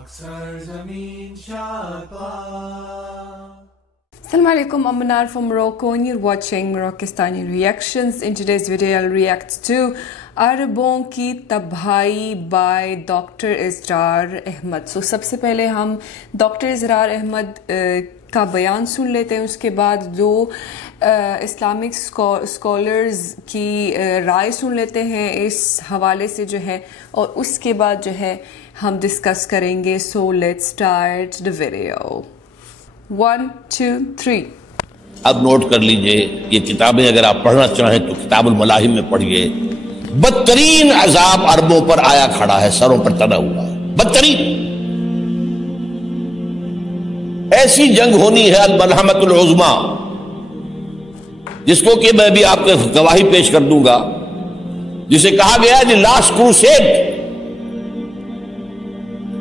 Assalamu alaikum, I'm Manar from Morocco and you're watching Moroccastani Reactions. In today's video I'll react to عربوں کی تباہی by Dr. Israr Ahmad. So سب سے پہلے ہم doctor اسرار احمد کا بیان سن لیتے ہیں, اس کے بعد دو اسلامک اسکالرز کی رائے سن لیتے ہیں اس حوالے سے جو ہے, اور اس کے بعد جو ہے ہم ڈسکس کریں گے. So let's start the video. 1 2 3. اب نوٹ کر لیجئے, یہ کتابیں اگر آپ پڑھنا چاہیں تو کتاب الملاحم میں پڑھیے. بدترین عذاب عربوں پر آیا کھڑا ہے, سروں پر تنا ہوا ہے, بدترین. ایسی جنگ ہونی ہے الملحمۃ العظمیٰ, جس کو کہ میں بھی آپ کو گواہی پیش کر دوں گا, جسے کہا گیا دی لاسٹ کروسیڈ.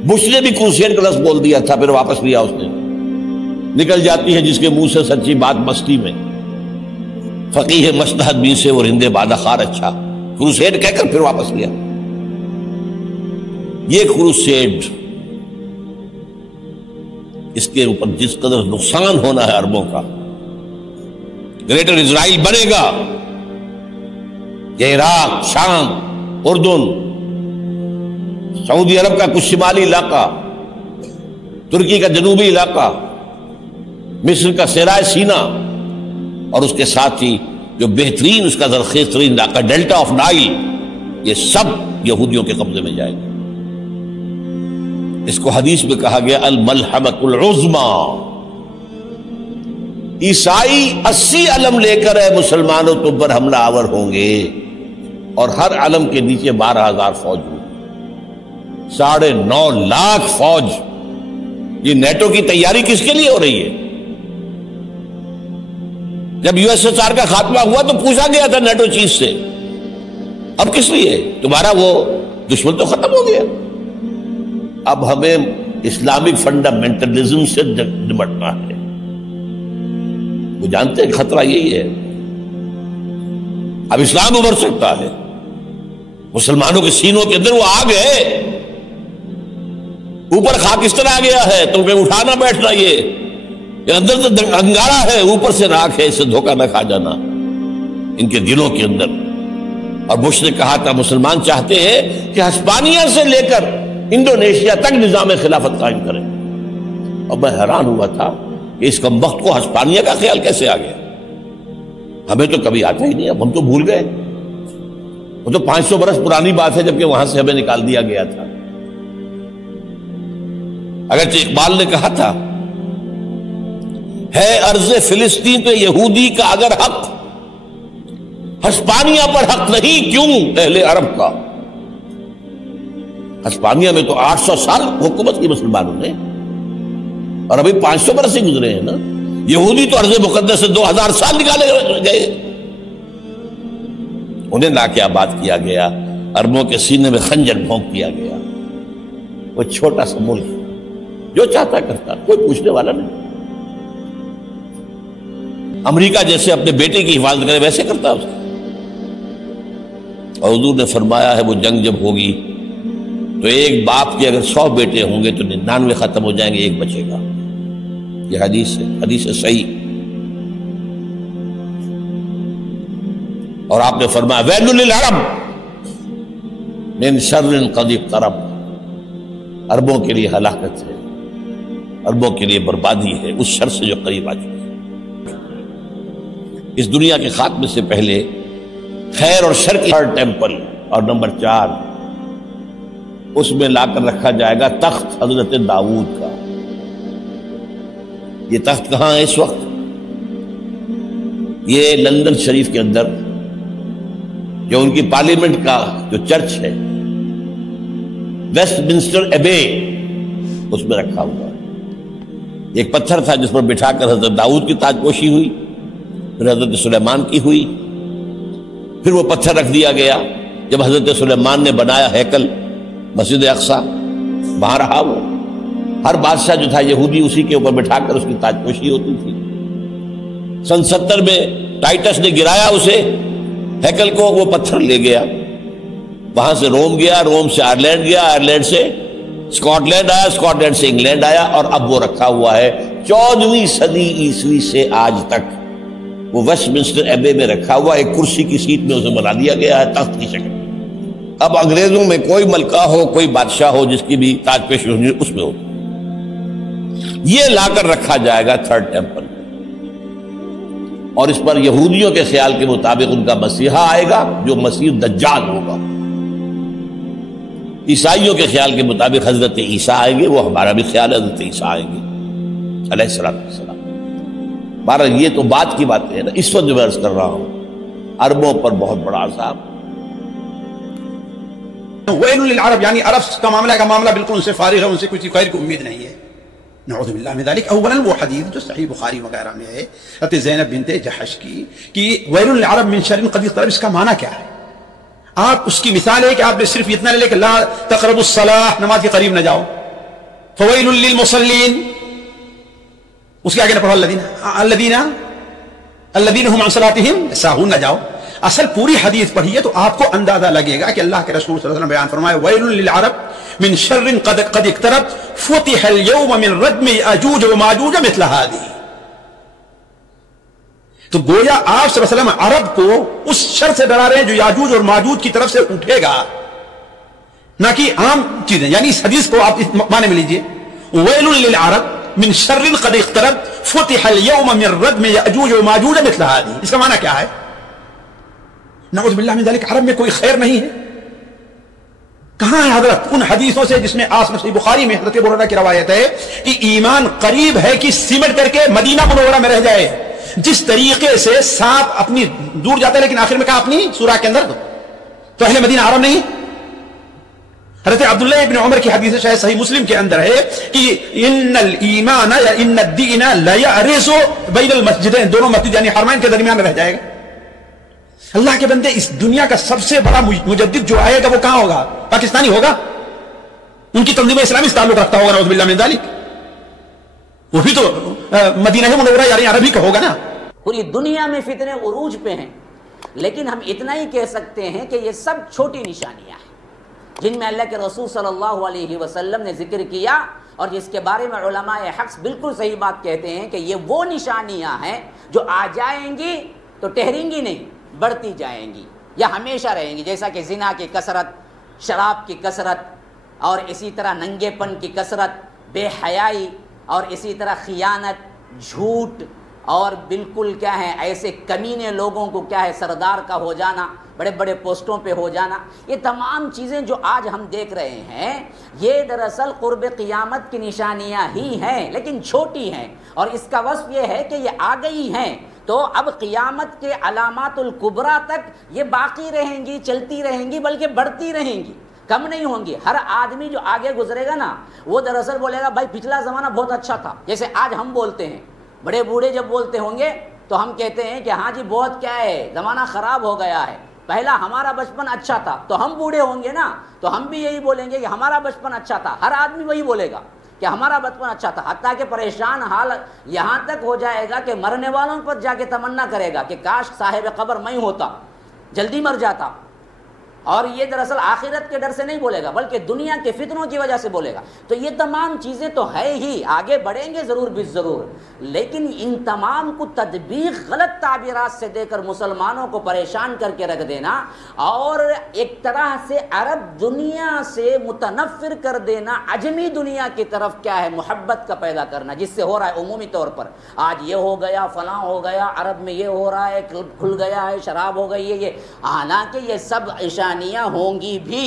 بش نے بھی کروسیڈ کا لفظ بول دیا تھا, پھر واپس لیا اس نے. نکل جاتی ہے جس کے منہ سے سچی بات مستی میں. فقیہ مصلحت بھی سے وہ رندے بادہ خار اچھا, کروسیڈ کہہ کر پھر واپس لیا. یہ کروسیڈ, اس کے اوپر جس قدر نقصان ہونا ہے عربوں کا, گریٹر اسرائیل بنے گا, یہ عراق, شام, اردن, سعودی عرب کا کچھ شمالی علاقہ, ترکی کا جنوبی علاقہ, مصر کا صحرائے سینا, اور اس کے ساتھ ہی جو بہترین اس کا زرخیز ترین علاقہ ڈیلٹا آف نائل, یہ سب یہودیوں کے قبضے میں جائے گا. اس کو حدیث میں کہا گیا الملحمۃ العظمیٰ. عیسائی 80 علم لے کر اے مسلمانوں تم پر حملہ آور ہوں گے, اور ہر علم کے نیچے 12,000 فوج ہوگی, 9.5 لاکھ فوج. یہ نیٹو کی تیاری کس کے لیے ہو رہی ہے؟ جب USSR کا خاتمہ ہوا تو پوچھا گیا تھا نیٹو چیف سے, اب کس لیے؟ تمہارا وہ دشمن تو ختم ہو گیا, اب ہمیں اسلامک فنڈامنٹلزم سے نمٹنا ہے. وہ جانتے ہیں خطرہ یہی ہے, اب اسلام ابھر سکتا ہے. مسلمانوں کے سینوں کے اندر وہ آگ ہے, اوپر خاکستر آ گیا ہے, تم پہ اٹھانا بیٹھنا, یہ اندر تو انگارہ ہے, اوپر سے راکھ ہے, اس سے دھوکہ نہ کھا جانا ان کے دلوں کے اندر. اور بش نے کہا تھا مسلمان چاہتے ہیں کہ ہسپانیہ سے لے کر انڈونیشیا تک نظام خلافت قائم کریں, اور میں حیران ہوا تھا کہ اس کم وقت کو ہسپانیہ کا خیال کیسے آ گیا. ہمیں تو کبھی آتا ہی نہیں, اب ہم تو بھول گئے. وہ تو 500 برس پرانی بات ہے, جبکہ وہاں سے ہمیں نکال دیا گیا تھا. اگرچہ اقبال نے کہا تھا ہے ارض فلسطین پہ یہودی کا اگر حق, ہسپانیہ پر حق نہیں کیوں اہل عرب کا. ہسپانیہ میں تو 800 سال حکومت کی مسلمانوں نے, اور ابھی 500 برس سے گزرے ہیں نا. یہودی تو ارض مقدس سے 2000 سال نکالے گئے. انہیں لا کے آباد کیا گیا, عربوں کے سینے میں خنجر بھونک دیا گیا. وہ چھوٹا سا ملک جو چاہتا کرتا, کوئی پوچھنے والا نہیں. امریکہ جیسے اپنے بیٹے کی حفاظت کرے ویسے کرتا اس کا. اور حضور نے فرمایا ہے وہ جنگ جب ہوگی تو ایک باپ کے اگر 100 بیٹے ہوں گے تو 99 ختم ہو جائیں گے, ایک بچے گا. یہ حدیث ہے صحیح. اور آپ نے فرمایا ویل للعرب من شر قد اقترب, عربوں کے لیے ہلاکت ہے, عربوں کے لیے بربادی ہے اس شر سے جو قریب آ چکی ہے. اس دنیا کے خاتمے سے پہلے خیر اور شر کی ٹیمپل, اور نمبر 4 اس میں لا کر رکھا جائے گا تخت حضرت داؤد کا. یہ تخت کہاں ہے اس وقت؟ یہ لندن شریف کے اندر جو ان کی پارلیمنٹ کا جو چرچ ہے, ویسٹ منسٹر ایبے, اس میں رکھا ہوا ہے. ایک پتھر تھا جس پر بٹھا کر حضرت داؤد کی تاج پوشی ہوئی, پھر حضرت سلیمان کی ہوئی, پھر وہ پتھر رکھ دیا گیا جب حضرت سلیمان نے بنایا ہیکل مسجد اقصیٰ, وہاں رہا وہ. ہر بادشاہ جو تھا یہودی اسی کے اوپر بٹھا کر اس کی تاج پوشی ہوتی تھی. سن 70 میں ٹائٹس نے گرایا اسے ہیکل کو, وہ پتھر لے گیا, وہاں سے روم گیا, روم سے آئرلینڈ گیا, آئرلینڈ سے اسکاٹ لینڈ آیا، اسکاٹ لینڈ سے انگلینڈ آیا، اور اب وہ رکھا ہوا ہے 14ویں صدی عیسوی سے آج تک وہ ویسٹ منسٹر ایبے میں رکھا ہوا، ایک کرسی کی سیٹ میں اسے بنا دیا گیا ہے تخت کی شکل۔ اب انگریزوں میں کوئی ملکہ ہو، کوئی بادشاہ ہو جس کی بھی تاج پوشی ہونی اس میں ہو، یہ لا کر رکھا جائے گا تھرڈ ٹیمپل، اور اس پر یہودیوں کے خیال کے مطابق ان کا مسیحا آئے گا جو مسیح دجال ہوگا، عیسائیوں کے خیال کے مطابق حضرت عیسیٰ آئیں گے، وہ ہمارا بھی خیال ہے حضرت عیسیٰ آئیں گے علیہ السلام۔ بہرحال یہ تو بات کی باتیں ہیں نا، اس وقت جو میں عرض کر رہا ہوں عربوں پر بہت بڑا عذاب۔ ویل للعرب یعنی عرب کا معاملہ بالکل ان سے فارغ ہے، ان سے کچھ خیر کی امید نہیں ہے، نعوذ باللہ من ذلک۔ اولا وہ حدیث جو صحیح بخاری وغیرہ میں ہے حضرت زینب بنت جحش کی کہ ویل للعرب من شر قد اقترب، اس کا معنی کیا ہے؟ آپ اس کی مثال ہے کہ آپ نے صرف اتنا لے کہ لا تقربوا الصلاۃ، نماز کے قریب نہ جاؤ، فویل للمصلین، اس کے آگے نہ پڑھو الذین هم عن صلاتهم ساہون، نہ جاؤ۔ اصل پوری حدیث پڑھیے تو آپ کو اندازہ لگے گا کہ اللہ کے رسول صلی اللہ علیہ وسلم بیان فرمائے ویل للعرب من شر قد اقترب فتح اليوم من ردم یاجوج وماجوج مثل هذه۔ تو گویا آپ صلی اللہ علیہ وسلم عرب کو اس شر سے ڈرا رہے ہیں جو یاجوج اور ماجوج کی طرف سے اٹھے گا، نہ کہ عام چیزیں۔ یعنی اس حدیث کو آپ اس معنی میں لیجئے، ویل للعرب من شر قد اقترب فتح اليوم من ردم یاجوج وماجوج مثل هذه، اس کا معنی کیا ہے؟ نعوذ باللہ من ذلک، عرب میں کوئی خیر نہیں ہے۔ کہاں ہے حضرت ان حدیثوں سے جس میں صحیح بخاری میں حضرت ابو ہریرہ کی روایت ہے کہ ایمان قریب ہے کہ سمٹ کر کے مدینہ منورہ میں رہ جائے، جس طریقے سے سانپ اپنی دور جاتا ہے لیکن آخر میں کہا اپنی سوراخ کے اندر تو اہل مدینہ عرب نہیں۔ حضرت عبداللہ ابن عمر کی حدیث شاید صحیح مسلم کے اندر ہے کہ ان الایمان یا ان الدین لا یعرض بین المسجدین، دونوں مسجد یعنی حرمین کے درمیان میں رہ جائے گا۔ اللہ کے بندے، اس دنیا کا سب سے بڑا مجدد جو آئے گا وہ کہاں ہوگا؟ پاکستانی ہوگا، ان کی تنظیم اسلامی سے تعلق رکھتا ہوگا، نعوذ باللہ من ذلک، وہ بھی تو مدینہ منورہ یعنی عربی کا ہوگا نا۔ پوری دنیا میں فتنے عروج پہ ہیں، لیکن ہم اتنا ہی کہہ سکتے ہیں کہ یہ سب چھوٹی نشانیاں ہیں جن میں اللہ کے رسول صلی اللہ علیہ وسلم نے ذکر کیا، اور جس کے بارے میں علماء حق بالکل صحیح بات کہتے ہیں کہ یہ وہ نشانیاں ہیں جو آ جائیں گی تو ٹھہریں گی نہیں، بڑھتی جائیں گی یا ہمیشہ رہیں گی، جیسا کہ زنا کی کثرت، شراب کی کثرت، اور اسی طرح ننگے پن کی کثرت، بے حیائی، اور اسی طرح خیانت، جھوٹ، اور بالکل کیا ہے ایسے کمینے لوگوں کو کیا ہے سردار کا ہو جانا، بڑے بڑے پوسٹوں پہ ہو جانا، یہ تمام چیزیں جو آج ہم دیکھ رہے ہیں یہ دراصل قرب قیامت کی نشانیاں ہی ہیں، لیکن چھوٹی ہیں، اور اس کا وصف یہ ہے کہ یہ آ گئی ہیں تو اب قیامت کے علامات الکبریٰ تک یہ باقی رہیں گی، چلتی رہیں گی، بلکہ بڑھتی رہیں گی، کم نہیں ہوں گی۔ ہر آدمی جو آگے گزرے گا نا وہ دراصل بولے گا بھائی پچھلا زمانہ بہت اچھا تھا، جیسے آج ہم بولتے ہیں، بڑے بوڑھے جب بولتے ہوں گے تو ہم کہتے ہیں کہ ہاں جی بہت کیا ہے زمانہ خراب ہو گیا ہے، پہلا ہمارا بچپن اچھا تھا، تو ہم بوڑھے ہوں گے نا تو ہم بھی یہی بولیں گے کہ ہمارا بچپن اچھا تھا، ہر آدمی وہی بولے گا کہ ہمارا بچپن اچھا تھا، حتیٰ کہ پریشان حال یہاں تک ہو جائے گا کہ مرنے والوں پر جا کے تمنا کرے گا کہ کاش صاحب قبر میں ہوتا، جلدی مر جاتا۔ اور یہ دراصل آخرت کے ڈر سے نہیں بولے گا بلکہ دنیا کے فتنوں کی وجہ سے بولے گا۔ تو یہ تمام چیزیں تو ہے ہی، آگے بڑھیں گے ضرور بالضرور، لیکن ان تمام کو تطبیق غلط تعبیرات سے دے کر مسلمانوں کو پریشان کر کے رکھ دینا، اور ایک طرح سے عرب دنیا سے متنفر کر دینا، عجمی دنیا کی طرف کیا ہے محبت کا پیدا کرنا، جس سے ہو رہا ہے عمومی طور پر آج یہ ہو گیا، فلاں ہو گیا، عرب میں یہ ہو رہا ہے، کھل گیا ہے، شراب ہو گئی ہے، یہ حالانکہ یہ سب نشانیاں ہوں گی بھی،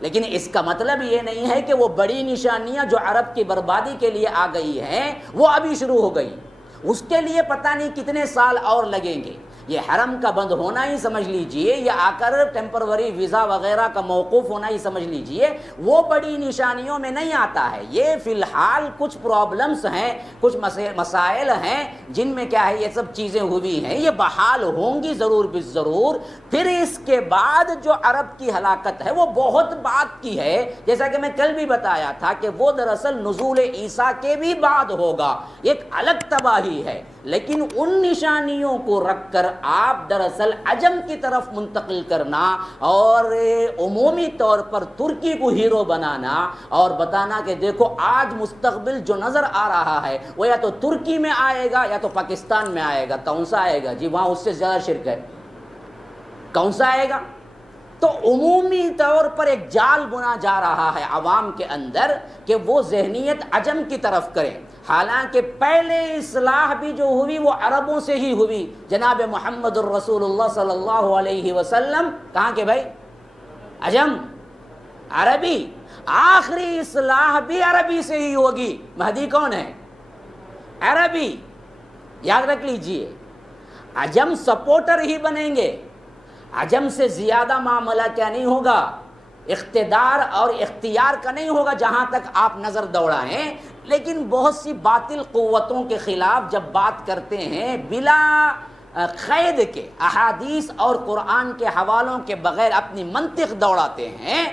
لیکن اس کا مطلب یہ نہیں ہے کہ وہ بڑی نشانیاں جو عرب کی بربادی کے لیے آ گئی ہیں وہ ابھی شروع ہو گئی، اس کے لیے پتہ نہیں کتنے سال اور لگیں گے۔ یہ حرم کا بند ہونا ہی سمجھ لیجئے، یا آ کر ٹیمپروری ویزا وغیرہ کا موقوف ہونا ہی سمجھ لیجئے، وہ بڑی نشانیوں میں نہیں آتا ہے۔ یہ فی الحال کچھ پرابلمز ہیں، کچھ مسائل ہیں جن میں کیا ہے یہ سب چیزیں ہوئی ہیں، یہ بحال ہوں گی ضرور بالضرور۔ پھر اس کے بعد جو عرب کی ہلاکت ہے وہ بہت بعد کی ہے، جیسا کہ میں کل بھی بتایا تھا کہ وہ دراصل نزول عیسیٰ کے بھی بعد ہوگا، ایک الگ تباہی ہے۔ لیکن ان نشانیوں کو رکھ کر آپ دراصل عجم کی طرف منتقل کرنا اور عمومی طور پر ترکی کو ہیرو بنانا اور بتانا کہ دیکھو آج مستقبل جو نظر آ رہا ہے وہ یا تو ترکی میں آئے گا یا تو پاکستان میں آئے گا، کون سا آئے گا جی؟ وہاں اس سے زیادہ شرک ہے، کون سا آئے گا؟ تو عمومی طور پر ایک جال بنا جا رہا ہے عوام کے اندر کہ وہ ذہنیت عجم کی طرف کریں، حالانکہ پہلے اصلاح بھی جو ہوئی وہ عربوں سے ہی ہوئی۔ جناب محمد الرسول اللہ صلی اللہ علیہ وسلم کہاں کے بھائی؟ عجم، عربی، آخری اصلاح بھی عربی سے ہی ہوگی۔ مہدی کون ہے؟ عربی، یاد رکھ لیجئے۔ عجم سپورٹر ہی بنیں گے، عجم سے زیادہ معاملہ کیا نہیں ہوگا، اقتدار اور اختیار کا نہیں ہوگا جہاں تک آپ نظر دوڑائیں، لیکن بہت سی باطل قوتوں کے خلاف جب بات کرتے ہیں بلا قید کے، احادیث اور قرآن کے حوالوں کے بغیر اپنی منطق دوڑاتے ہیں،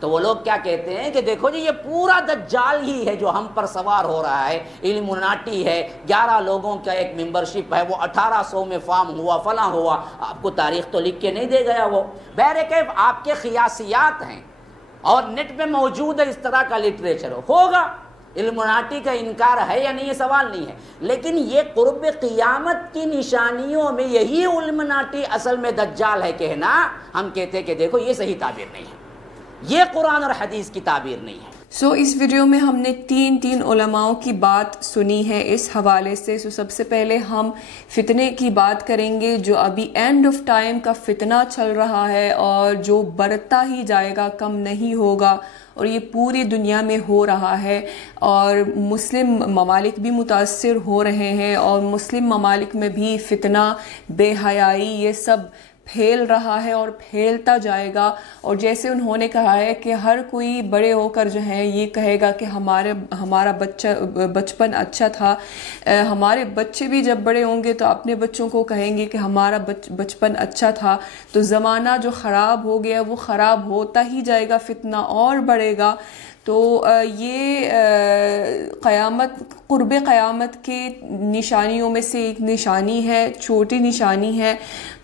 تو وہ لوگ کیا کہتے ہیں کہ دیکھو جی یہ پورا دجال ہی ہے جو ہم پر سوار ہو رہا ہے، علمناٹی ہے، 11 لوگوں کا ایک ممبرشپ ہے، وہ 1800 میں فارم ہوا، فلاں ہوا۔ آپ کو تاریخ تو لکھ کے نہیں دے گیا وہ، بہرکیف آپ کے قیاسیات ہیں اور نیٹ پہ موجود ہے، اس طرح کا لٹریچر ہوگا۔ علمناٹی کا انکار ہے یا نہیں یہ سوال نہیں ہے، لیکن یہ قرب قیامت کی نشانیوں میں یہی علمناٹی اصل میں دجال ہے کہنا، ہم کہتے ہیں کہ دیکھو یہ صحیح تعبیر نہیں ہے، یہ قرآن اور حدیث کی تعبیر نہیں ہے۔ اس ویڈیو میں ہم نے تین علماءوں کی بات سنی ہے اس حوالے سے۔ سب سے پہلے ہم فتنے کی بات کریں گے جو ابھی اینڈ آف ٹائم کا فتنہ چل رہا ہے اور جو بڑھتا ہی جائے گا، کم نہیں ہوگا، اور یہ پوری دنیا میں ہو رہا ہے اور مسلم ممالک بھی متاثر ہو رہے ہیں، اور مسلم ممالک میں بھی فتنہ، بے حیائی، یہ سب پھیل رہا ہے اور پھیلتا جائے گا۔ اور جیسے انہوں نے کہا ہے کہ ہر کوئی بڑے ہو کر جو ہے یہ کہے گا کہ ہمارا بچپن اچھا تھا، ہمارے بچے بھی جب بڑے ہوں گے تو اپنے بچوں کو کہیں گے کہ ہمارا بچپن اچھا تھا۔ تو زمانہ جو خراب ہو گیا وہ خراب ہوتا ہی جائے گا، فتنہ اور بڑھے گا۔ تو یہ قیامت، قرب قیامت کے نشانیوں میں سے ایک نشانی ہے، چھوٹی نشانی ہے۔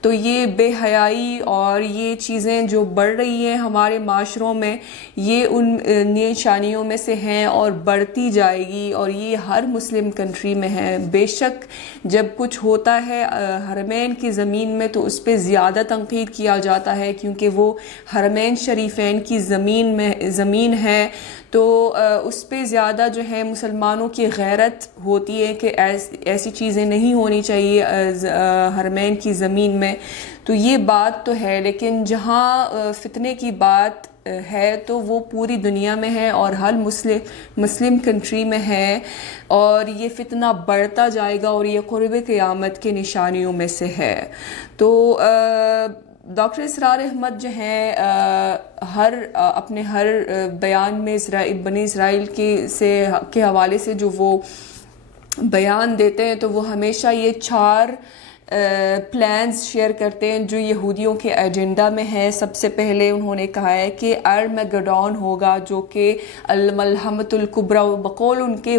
تو یہ بے حیائی اور یہ چیزیں جو بڑھ رہی ہیں ہمارے معاشروں میں، یہ ان نشانیوں میں سے ہیں اور بڑھتی جائے گی، اور یہ ہر مسلم کنٹری میں ہے۔ بے شک جب کچھ ہوتا ہے حرمین کی زمین میں تو اس پہ زیادہ تنقید کیا جاتا ہے، کیونکہ وہ حرمین شریفین کی زمین ہے، تو اس پہ زیادہ جو ہے مسلمانوں کی غیرت ہوتی ہے کہ ایسی چیزیں نہیں ہونی چاہیے حرمین کی زمین میں۔ تو یہ بات تو ہے، لیکن جہاں فتنے کی بات ہے تو وہ پوری دنیا میں ہے اور ہر مسلم کنٹری میں ہے، اور یہ فتنہ بڑھتا جائے گا اور یہ قرب قیامت کے نشانیوں میں سے ہے۔ تو ڈاکٹر اسرار احمد جو ہیں اپنے ہر بیان میں بنی اسرائیل کے حوالے سے جو وہ بیان دیتے ہیں تو وہ ہمیشہ یہ 4 پلانز شیئر کرتے ہیں جو یہودیوں کے ایجنڈا میں ہے۔ سب سے پہلے انہوں نے کہا ہے کہ ارمیگڈون ہوگا، جو کہ الملحمۃ الکبریٰ، بقول ان کے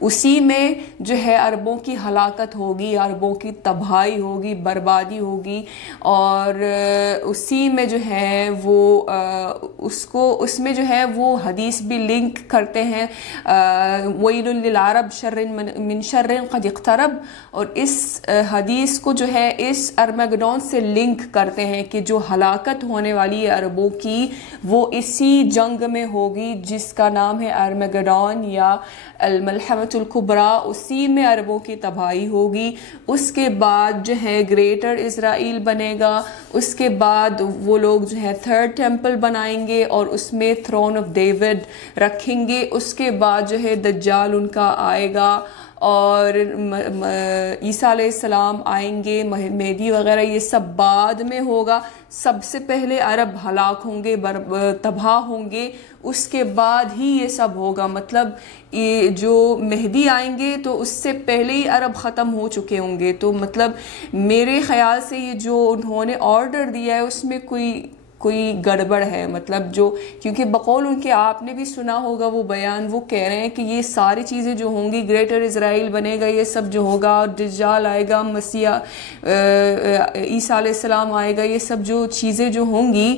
اسی میں جو ہے عربوں کی ہلاکت ہوگی، عربوں کی تباہی ہوگی، بربادی ہوگی، اور اسی میں جو ہے وہ اس میں جو ہے وہ حدیث بھی لنک کرتے ہیں، ویل للعرب شر من شر قد اقترب، اور اس حدیث کو جو ہے اس ارمیگڈون سے لنک کرتے ہیں کہ جو ہلاکت ہونے والی ہے عربوں کی وہ اسی جنگ میں ہوگی جس کا نام ہے ارمیگڈون یا الملحمۃ الکبریٰ، اسی میں عربوں کی تباہی ہوگی۔ اس کے بعد جو ہے گریٹر اسرائیل بنے گا، اس کے بعد وہ لوگ جو ہے 3rd ٹیمپل بنائیں گے اور اس میں تھرون آف ڈیوڈ رکھیں گے۔ اس کے بعد جو ہے دجال ان کا آئے گا اور عیسیٰ علیہ السلام آئیں گے، مہدی وغیرہ، یہ سب بعد میں ہوگا۔ سب سے پہلے عرب ہلاک ہوں گے، تباہ ہوں گے، اس کے بعد ہی یہ سب ہوگا۔ مطلب یہ جو مہدی آئیں گے تو اس سے پہلے ہی عرب ختم ہو چکے ہوں گے۔ تو مطلب میرے خیال سے یہ جو انہوں نے آرڈر دیا ہے اس میں کوئی کوئی گڑبڑ ہے، مطلب جو، کیونکہ بقول ان کے آپ نے بھی سنا ہوگا وہ بیان، وہ کہہ رہے ہیں کہ یہ ساری چیزیں جو ہوں گی، گریٹر اسرائیل بنے گا، یہ سب جو ہوگا، دجال آئے گا، مسیح عیسیٰ علیہ السلام آئے گا، یہ سب جو چیزیں جو ہوں گی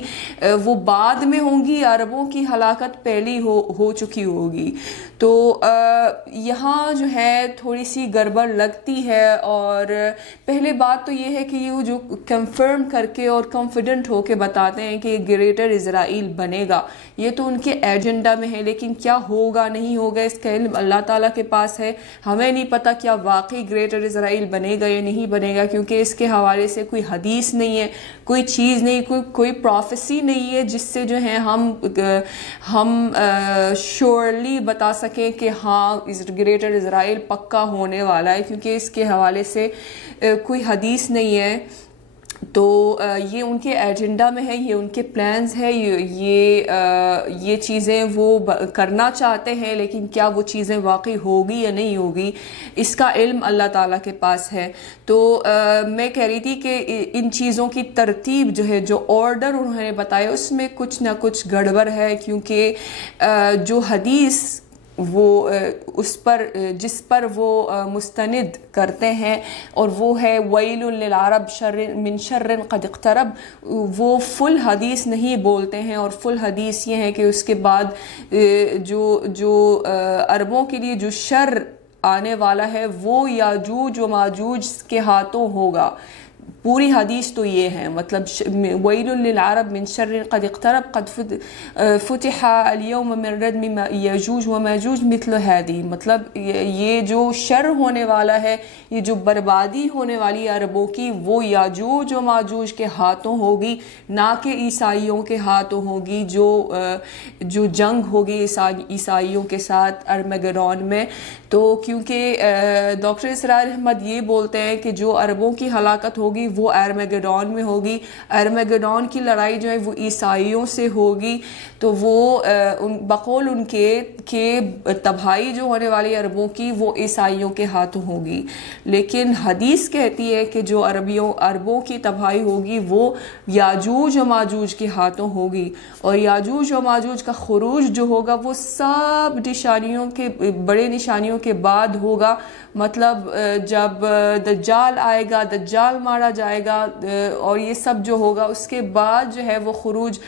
وہ بعد میں ہوں گی، عربوں کی ہلاکت پہلی ہو چکی ہوگی. تو یہاں جو ہے تھوڑی سی گڑبڑ لگتی ہے. اور پہلے بات تو یہ ہے کہ یہ جو کنفرم کر کے اور کانفیڈنٹ ہو کے بتاتے ہیں کہ گریٹر اسرائیل بنے گا، یہ تو ان کے ایجنڈا میں ہے، لیکن کیا ہوگا نہیں ہوگا اس کا علم اللہ تعالیٰ کے پاس ہے. ہمیں نہیں پتا کیا واقعی گریٹر اسرائیل بنے گا یا نہیں بنے گا، کیونکہ اس کے حوالے سے کوئی حدیث نہیں ہے، کوئی چیز نہیں، کوئی پروفیسی نہیں ہے جس سے جو ہے ہم شیورلی بتا سکیں کہ ہاں گریٹر اسرائیل پکا ہونے والا ہے، کیونکہ اس کے حوالے سے کوئی حدیث نہیں ہے. تو یہ ان کے ایجنڈا میں ہے، یہ ان کے پلانز ہے، یہ چیزیں وہ کرنا چاہتے ہیں، لیکن کیا وہ چیزیں واقعی ہوگی یا نہیں ہوگی اس کا علم اللہ تعالیٰ کے پاس ہے. تو میں کہہ رہی تھی کہ ان چیزوں کی ترتیب جو ہے، جو آرڈر انہوں نے بتایا، اس میں کچھ نہ کچھ گڑبڑ ہے، کیونکہ جو حدیث وہ اس پر جس پر وہ مستند کرتے ہیں اور وہ ہے ویل للعرب من شر قد اقترب، وہ فل حدیث نہیں بولتے ہیں. اور فل حدیث یہ ہے کہ اس کے بعد جو عربوں کے لیے جو شر آنے والا ہے وہ یاجوج و ماجوج کے ہاتھوں ہوگا. پوری حدیث تو یہ ہے، مطلب ویل للعرب من شر قد اقترب قد فتح اليوم من ردم یاجوج و ماجوج مثل هذه، مطلب یہ جو شر ہونے والا ہے، یہ جو بربادی ہونے والی عربوں کی، وہ یاجوج و ماجوج کے ہاتھوں ہوگی، نہ کہ عیسائیوں کے ہاتھوں ہوگی. جو جنگ ہوگی عیسائیوں کے ساتھ ارمگڈون میں. تو کیونکہ ڈاکٹر اسرار احمد یہ بولتے ہیں کہ جو عربوں کی ہلاکت ہوگی وہ ارمگڈون میں ہوگی، ارمگڈون کی لڑائی جو ہے وہ عیسائیوں سے ہوگی. تو وہ بقول ان کے کہ تباہی جو ہونے والی عربوں کی وہ عیسائیوں کے ہاتھوں ہوگی، لیکن حدیث کہتی ہے کہ جو عربوں کی تباہی ہوگی وہ یاجوج و ماجوج کے ہاتھوں ہوگی. اور یاجوج و ماجوج کا خروج جو ہوگا وہ سب بڑے نشانیوں کے بعد ہوگا. مطلب جب دجال آئے گا، دجال مارا جائے گا، اور یہ سب جو ہوگا اس کے بعد جو ہے وہ خروج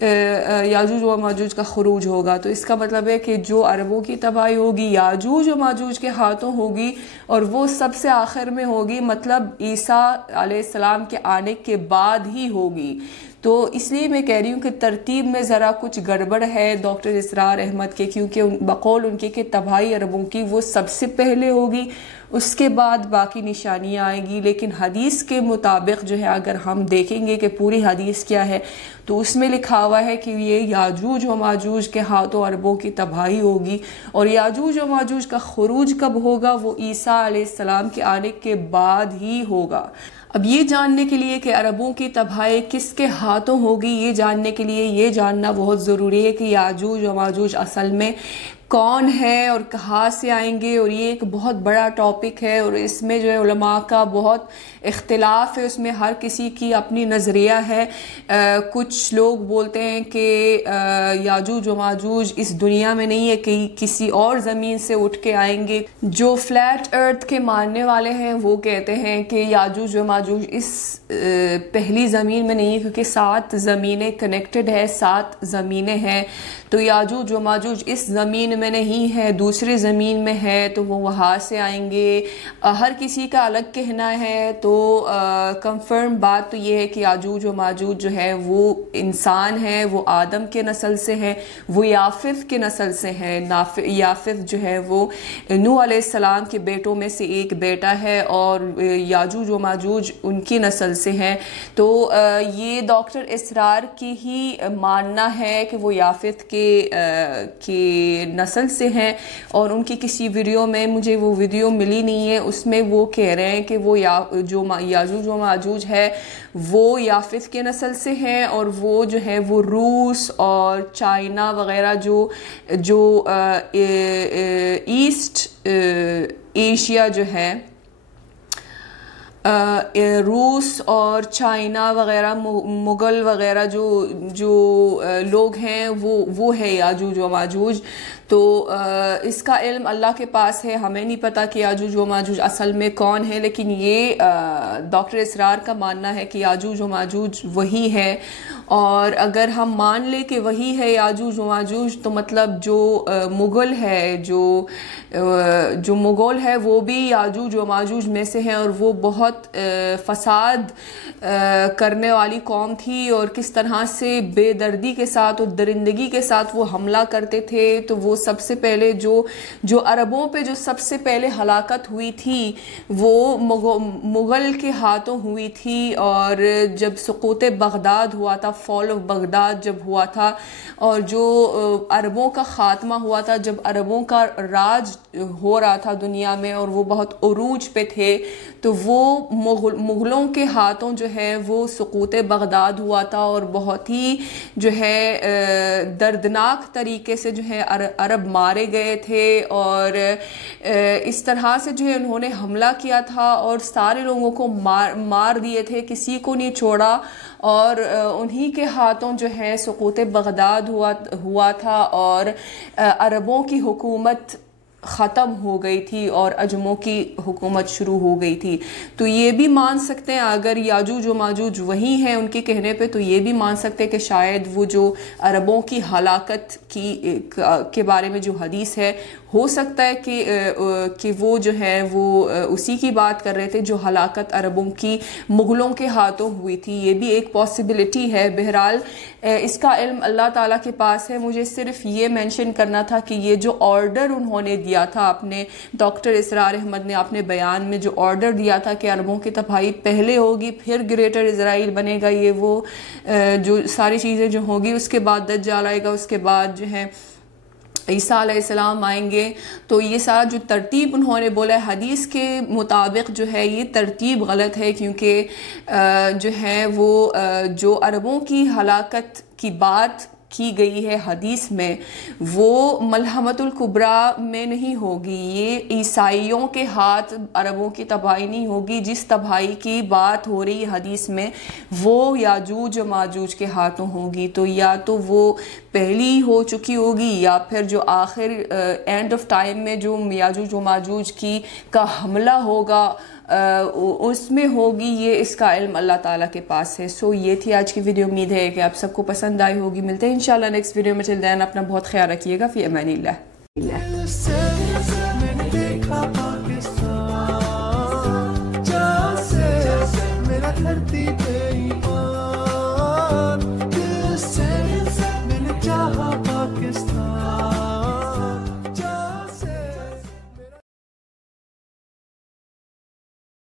یاجوج و ماجوج کا خروج ہوگا. تو اس کا مطلب ہے کہ جو عربوں کی تباہی ہوگی یاجوج و ماجوج کے ہاتھوں ہوگی، اور وہ سب سے آخر میں ہوگی، مطلب عیسیٰ علیہ السلام کے آنے کے بعد ہی ہوگی. تو اس لیے میں کہہ رہی ہوں کہ ترتیب میں ذرا کچھ گڑبڑ ہے ڈاکٹر اسرار احمد کے، کیونکہ بقول ان کے کہ تباہی عربوں کی وہ سب سے پہلے ہوگی، اس کے بعد باقی نشانیاں آئیں گی. لیکن حدیث کے مطابق جو ہے اگر ہم دیکھیں گے کہ پوری حدیث کیا ہے، تو اس میں لکھا ہوا ہے کہ یہ یاجوج و ماجوج کے ہاتھوں عربوں کی تباہی ہوگی. اور یاجوج و ماجوج کا خروج کب ہوگا؟ وہ عیسیٰ علیہ السلام کے آنے کے بعد ہی ہوگا. اب یہ جاننے کے لیے کہ عربوں کی تباہی کس کے ہاتھوں ہوگی، یہ جاننے کے لیے یہ جاننا بہت ضروری ہے کہ یاجوج و ماجوج اصل میں کون ہے اور کہاں سے آئیں گے. اور یہ ایک بہت بڑا ٹاپک ہے، اور اس میں جو ہے علماء کا بہت اختلاف ہے، اس میں ہر کسی کی اپنی نظریہ ہے. کچھ لوگ بولتے ہیں کہ یاجوج و ماجوج اس دنیا میں نہیں ہے، کہ کسی اور زمین سے اٹھ کے آئیں گے. جو فلیٹ ارتھ کے ماننے والے ہیں وہ کہتے ہیں کہ یاجوج و ماجوج اس پہلی زمین میں نہیں ہے، کیونکہ 7 زمینیں کنیکٹڈ ہے، 7 زمینیں ہیں. تو یاجوج و ماجوج اس زمین میں نہیں ہے، دوسری زمین میں ہے، تو وہ وہاں سے آئیں گے. ہر کسی کا الگ کہنا ہے. تو کنفرم بات تو یہ ہے کہ یاجوج و ماجوج جو ہے وہ انسان ہے، وہ آدم کے نسل سے ہے، وہ یافث کے نسل سے ہے. یافث جو ہے وہ نوح علیہ السلام کے بیٹوں میں سے ایک بیٹا ہے، اور یاجوج و ماجوج ان کی نسل سے ہیں. تو یہ ڈاکٹر اسرار کی ہی ماننا ہے کہ وہ یافث کے نسل سے ہیں. اور ان کی کسی ویڈیو میں، مجھے وہ ویڈیو ملی نہیں ہے، اس میں وہ کہہ رہے ہیں کہ وہ جو یاجوج و ماجوج ہے وہ یافث کے نسل سے ہیں، اور وہ جو ہے وہ روس اور چائنا وغیرہ جو ایسٹ ایشیا جو ہے روس اور چائنا وغیرہ مغل وغیرہ جو لوگ ہیں وہ ہے یاجوج و ماجوج. تو اس کا علم اللہ کے پاس ہے. ہمیں نہیں پتا کہ یاجوج و ماجوج اصل میں کون ہے, لیکن یہ ڈاکٹر اسرار کا ماننا ہے کہ یاجوج و ماجوج وہی ہے. اور اگر ہم مان لیں کہ وہی ہے یاجوج و ماجوج, تو مطلب جو مغل ہے جو مغول ہے وہ بھی یاجوج و ماجوج میں سے ہیں, اور وہ بہت فساد کرنے والی قوم تھی, اور کس طرح سے بے دردی کے ساتھ اور درندگی کے ساتھ وہ حملہ کرتے تھے. تو وہ سب سے پہلے جو عربوں پہ جو سب سے پہلے ہلاکت ہوئی تھی وہ مغل کے ہاتھوں ہوئی تھی. اور جب سقوط بغداد ہوا تھا, فال آف بغداد جب ہوا تھا, اور جو عربوں کا خاتمہ ہوا تھا, جب عربوں کا راج ہو رہا تھا دنیا میں اور وہ بہت عروج پہ تھے, تو وہ مغلوں کے ہاتھوں جو ہے وہ سقوط بغداد ہوا تھا, اور بہت ہی جو ہے دردناک طریقے سے جو ہے عرب مارے گئے تھے. اور اس طرح سے جو ہے انہوں نے حملہ کیا تھا اور سارے لوگوں کو مار دیے تھے, کسی کو نہیں چھوڑا. اور انہی کے ہاتھوں جو ہے سقوط بغداد ہوا تھا, اور عربوں کی حکومت ختم ہو گئی تھی اور عجموں کی حکومت شروع ہو گئی تھی. تو یہ بھی مان سکتے ہیں اگر یاجوج و ماجوج وہی ہیں ان کے کہنے پہ, تو یہ بھی مان سکتے ہیں کہ شاید وہ جو عربوں کی ہلاکت کے بارے میں جو حدیث ہے, ہو سکتا ہے کہ وہ جو ہے وہ اسی کی بات کر رہے تھے جو ہلاکت عربوں کی مغلوں کے ہاتھوں ہوئی تھی. یہ بھی ایک پاسبلٹی ہے. بہرحال اس کا علم اللہ تعالیٰ کے پاس ہے. مجھے صرف یہ مینشن کرنا تھا کہ یہ جو آرڈر انہوں نے دیا تھا, اپنے ڈاکٹر اسرار احمد نے اپنے بیان میں جو آرڈر دیا تھا کہ عربوں کی تباہی پہلے ہوگی پھر گریٹر اسرائیل بنے گا, یہ وہ جو ساری چیزیں جو ہوگی, اس کے بعد دجال آئے گا, اس کے بعد جو ہے عیسیٰ علیہ السلام آئیں گے. تو یہ سارا جو ترتیب انہوں نے بولا ہے حدیث کے مطابق جو ہے یہ ترتیب غلط ہے, کیونکہ جو ہے وہ جو عربوں کی ہلاکت کی بات کی گئی ہے حدیث میں وہ ملحمت الکبریٰ میں نہیں ہوگی. یہ عیسائیوں کے ہاتھ عربوں کی تباہی نہیں ہوگی. جس تباہی کی بات ہو رہی ہے حدیث میں وہ یاجوج و ماجوج کے ہاتھوں ہوگی. تو یا تو وہ پہلی ہو چکی ہوگی, یا پھر جو آخر اینڈ آف ٹائم میں جو یاجوج و ماجوج کا حملہ ہوگا اس میں ہوگی. یہ اس کا علم اللہ تعالیٰ کے پاس ہے. سو یہ تھی آج کی ویڈیو. امید ہے کہ آپ سب کو پسند آئی ہوگی. ملتے ہیں انشاءاللہ نیکسٹ ویڈیو میں. ٹل دین اپنا بہت خیال رکھیے گا. فی امان اللہ.